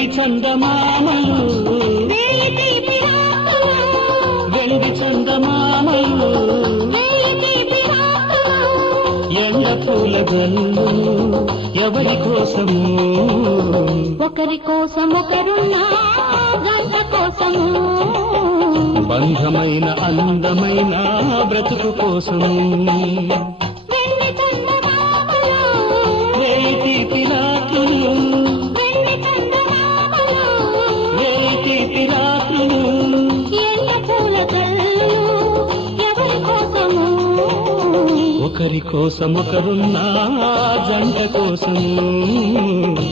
వెండి చందమామలు వెండి చందమామలు ఎండ పూల జల్లు ఎవరి కోసము ఒకరి కోసం ఒకరున్నా గంట కోసము బంధమైన అందమైన బ్రతుకు కోసము ఒకరి కోసం ఒకరున్నా జంట కోసము